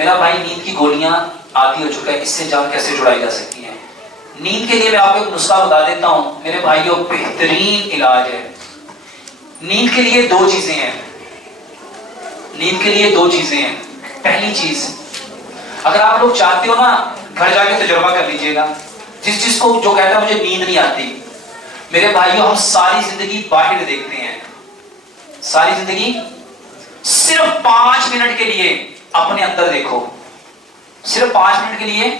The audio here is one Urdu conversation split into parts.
میرا بھائی نیند کی گولیاں عادی ہو چکا ہے، اس سے جان کیسے چھڑائی جا سکتی ہے؟ نیند کے لیے میں آپ کو ایک نسخہ بتا دیتا ہوں میرے بھائیوں، بہترین علاج ہے۔ نیند کے لیے دو چیزیں ہیں، نیند کے لیے دو چیزیں ہیں۔ پہلی چیز، اگر آپ لوگ چاہتے ہو نا، گھر جا کے تجربہ کر لیجئے گا، جس کو جو کہتا ہے مجھے نیند نہیں آتی، میرے بھائیوں ہم ساری زندگی باہر دیکھتے ہیں، ساری زندگی صرف 5 منٹ کے لیے اپنے اندر دیکھو، صرف 5 منٹ کے لیے۔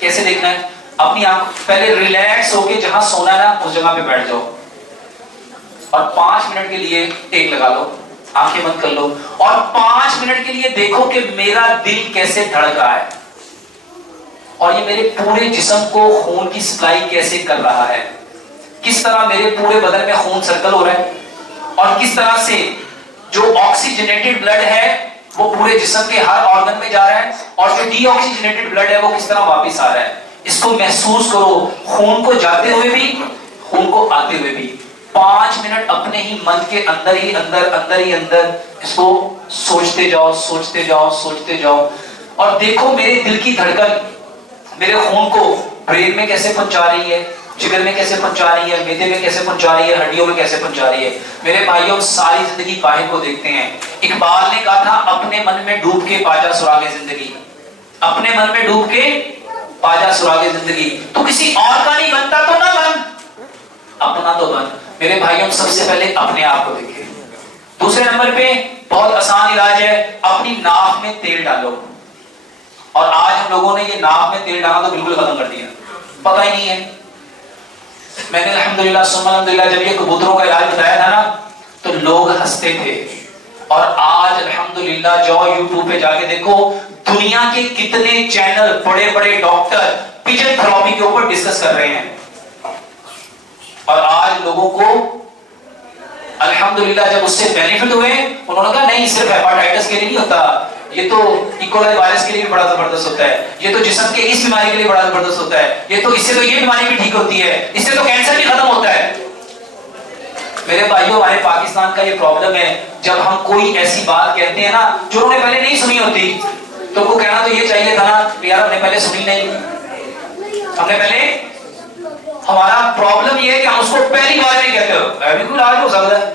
کیسے دیکھنا ہے؟ اپنی آنکھ پہلے ریلیکس ہو کے جہاں سونا ہے نا اس جگہ پہ بیٹھ جاؤ، اور 5 منٹ کے لیے ٹیک لگا لو، آنکھیں بند کر لو، اور 5 منٹ کے لیے دیکھو کہ میرا دل کیسے دھڑک رہا ہے، اور یہ میرے پورے جسم کو خون کی سپلائی کیسے کر رہا ہے، کس طرح میرے پورے بدن میں خون سرکل ہو رہا ہے، اور کس طرح سے جو آکسیجنیٹڈ بلڈ ہے وہ پورے جسم کے ہر آرگن میں جا رہا ہے، اور جو ڈی آکسیجنیٹڈ بلڈ ہے وہ کس طرح واپس آ رہا ہے۔ اس کو محسوس کرو، خون کو جاتے ہوئے بھی، خون کو آتے ہوئے بھی۔ 5 منٹ اپنے ہی من کے اندر ہی اندر اس کو سوچتے جاؤ، سوچتے جاؤ، سوچتے جاؤ، اور دیکھو میرے دل کی دھڑکن میرے خون کو برین میں کیسے پہنچا رہی ہے، جگر میں کیسے پہنچا رہی ہے، میدے میں کیسے پہنچا رہی ہے، ہڈیوں میں کیسے پہنچا رہی ہے۔ میرے بھائیوں ساری زندگی باہر کو دیکھتے ہیں۔ اقبال نے کہا تھا اپنے من میں ڈوب کے پا جا سراغ زندگی، اپنے من میں ڈوب کے پا جا سراغ زندگی۔ تو کسی اور کا نہیں بنتا تو نہ بن، اپنا تو بن۔ میرے بھائیوں سب سے پہلے اپنے آپ کو دیکھیں۔ دوسرے نمبر پہ بہت آسان علاج ہے، اپنی ناک میں تیل ڈالو۔ اور آج ہم لوگوں نے یہ ناک میں تیل ڈالنا تو بالکل ختم کر دیا، پتہ ہی نہیں ہے۔ میں نے الحمدللہ ثم الحمدللہ جب یہ کبوتروں کا علاج بتایا تھا نا تو لوگ ہنستے تھے، اور آج الحمدللہ جاؤ یوٹیوب پہ جا کے دیکھو، دنیا کے کتنے چینل بڑے بڑے ڈاکٹر پیجن تھراپی کے اوپر ڈسکس کر رہے ہیں۔ اور آج لوگوں کو الحمدللہ جب اس سے بینیفٹ ہوئے، انہوں نے کہا نہیں صرف ہیپاٹائٹس کے لیے نہیں ہوتا، یہ تو ایکولائی وائرس کے لیے بھی بڑا زبردست ہوتا ہے، یہ تو جسم کے اس بیماری کے لیے بڑا زبردست ہوتا ہے، یہ تو اس سے تو یہ بیماری بھی ٹھیک ہوتی ہے، اس سے تو کینسر بھی ختم ہوتا ہے۔ میرے بھائیوں ہمارے پاکستان کا یہ پرابلم ہے، جب ہم کوئی ایسی بات کہتے ہیں نا جو انہوں نے پہلے نہیں سنی ہوتی، تو ان کو کہنا تو یہ چاہیے تھا نا یار ہم نے پہلے سنی نہیں، ہم نے پہلے، ہمارا پرابلم یہ ہے کہ ہم اس کو پہلی بار نہیں کہتے ہو، ابھی کوئی علاج ہو سکتا ہے۔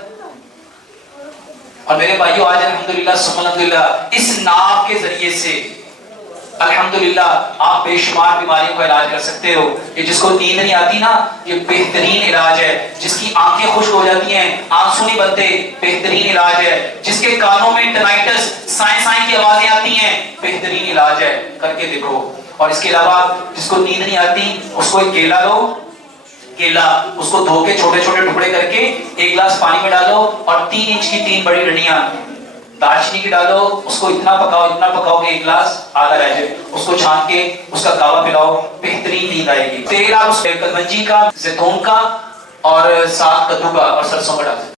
اور میرے بھائیوں آج الحمدللہ ثم الحمدللہ اس ناک کے ذریعے سے الحمدللہ آپ بے شمار بیماریوں کا علاج کر سکتے ہو۔ یہ جس کو نیند نہیں آتی نا، یہ بہترین علاج ہے۔ جس کی آنکھیں خشک ہو جاتی ہیں، آنسو نہیں بنتے، بہترین علاج ہے۔ جس کے کانوں میں ٹینائٹس سائیں سائیں کی آوازیں آتی ہیں، بہترین علاج ہے، کر کے دیکھو۔ اور اس کے علاوہ جس کو نیند نہیں آتی اس کو ایک کیلا لو، کیلا اس کو دھو کے چھوٹے چھوٹے ٹکڑے کر کے 1 گلاس پانی میں ڈالو، اور 3 انچ کی 3 بڑی ڈنڈیاں دال چینی کی ڈالو، اس کو اتنا پکاؤ کہ 1 گلاس آدھا رہ جائے، اس کو چھان کے اس کا کعوہ پلاؤ، بہترین نیند آئے گی۔ تیل آپ اس کلمنجی کا، زیتون کا، اور ساتھ کدو کا اور سرسوں کا ڈال